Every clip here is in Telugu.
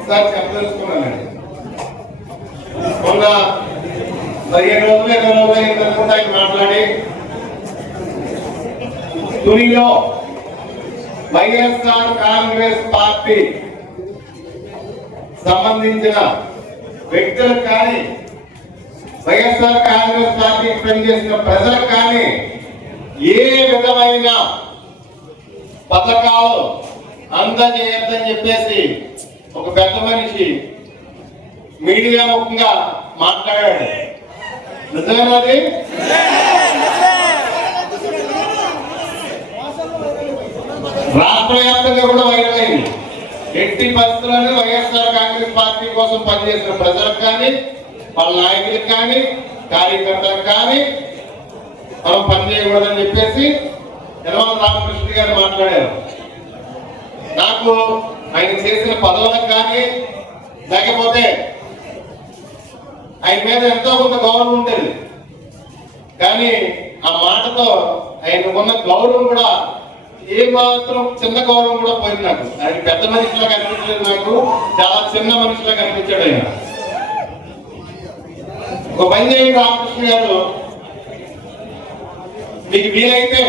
ఒకసారి చెప్పదలుచుకున్నానండి. మొన్న పదిహేను రోజులు ఇరవై రోజులు అయిన తర్వాత ఆయన మాట్లాడి. తునిలో వైఎస్ఆర్ కాంగ్రెస్ పార్టీ సంబంధించిన వ్యక్తులకు కానీ వైఎస్ఆర్ కాంగ్రెస్ పార్టీకి పనిచేసిన ప్రజలకు కానీ ఏ విధమైన పథకాలు అందజేయద్దని చెప్పేసి ఒక పెద్ద మనిషి మీడియా ముఖంగా మాట్లాడాడు. నిజమేనాది రాష్ట్ర వ్యాప్తంగా కూడా వైరల్ అయింది. ఎట్టి పరిస్థితుల్లోనే వైఎస్ఆర్ కాంగ్రెస్ పార్టీ కోసం పనిచేసిన ప్రజలకు కానీ వాళ్ళ నాయకులకు కానీ కార్యకర్తలకు కానీ మనం పనిచేయకూడదని చెప్పేసి యనమల రామకృష్ణ గారు మాట్లాడారు. నాకు ఆయన చేసిన పదవులకు కానీ లేకపోతే ఆయన మీద ఎంతో కొంత గౌరవం ఉండేది కానీ ఆ మాటతో ఆయన ఉన్న గౌరవం కూడా ఏ మాత్రం చిన్న గౌరవం కూడా పోయింది నాకు. ఆయన పెద్ద మనిషిలా కనిపించలేదు నాకు. చాలా చిన్న మనిషిలా కనిపించాడు ఆయన. ఒక పని చేయండి రామకృష్ణ గారు మీకు వీలైతే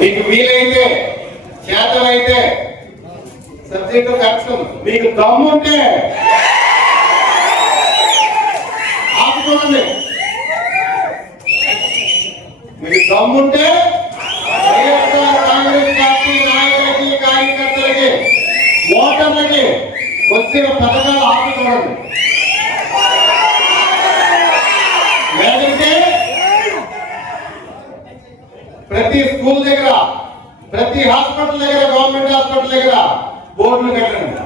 మీకు వీలైతే చేతనైతే సబ్జెక్టు కష్టం. మీకు దమ్ముంటే ఆపుకోండి మీకు దమ్ముంటే కాంగ్రెస్ పార్టీ నాయకులకి కార్యకర్తలకి ఓటర్లకి వచ్చిన పథకాలు ఆపుకోండి ప్రతి స్కూల్ దగ్గర ప్రతి హాస్పిటల్ దగ్గర గవర్నమెంట్ హాస్పిటల్ దగ్గర బోర్డులు కట్టండి.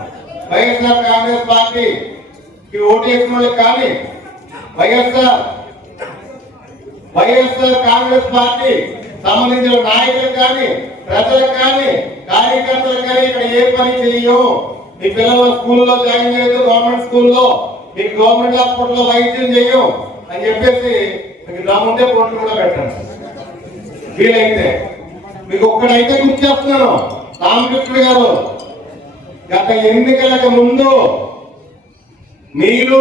వైఎస్ఆర్ కాంగ్రెస్ పార్టీకి ఓటేసిన వాళ్ళకి కానీ వైఎస్ఆర్ వైఎస్ఆర్ కాంగ్రెస్ పార్టీ సంబంధించిన నాయకులకు కానీ ప్రజలకు కానీ కార్యకర్తలకు కానీ ఇక్కడ ఏ పని చేయవు మీ పిల్లలు స్కూల్లో జాయిన్ చేయదు గవర్నమెంట్ స్కూల్లో మీకు గవర్నమెంట్ హాస్పిటల్లో వైద్యం చేయవు అని చెప్పేసి మీకు దమ్ముంటే బోర్డులు కూడా పెట్టండి. వీలైతే మీకు ఒక్కడైతే గుర్తు చేస్తున్నాను రామకృష్ణ గారు. గత ఎన్నికలకు ముందు మీరు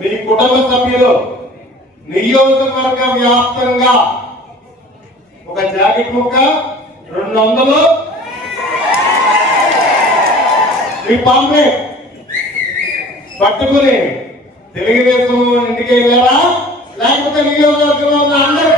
మీ కుటుంబ సభ్యులు నియోజకవర్గ వ్యాప్తంగా ఒక జాకెట్ ముక్క రెండు వందలు. మీ పంపే పట్టుకుని తెలుగుదేశం ఇంటికి వెళ్ళారా? లేకపోతే నియోజకవర్గంలో ఉన్న అందరూ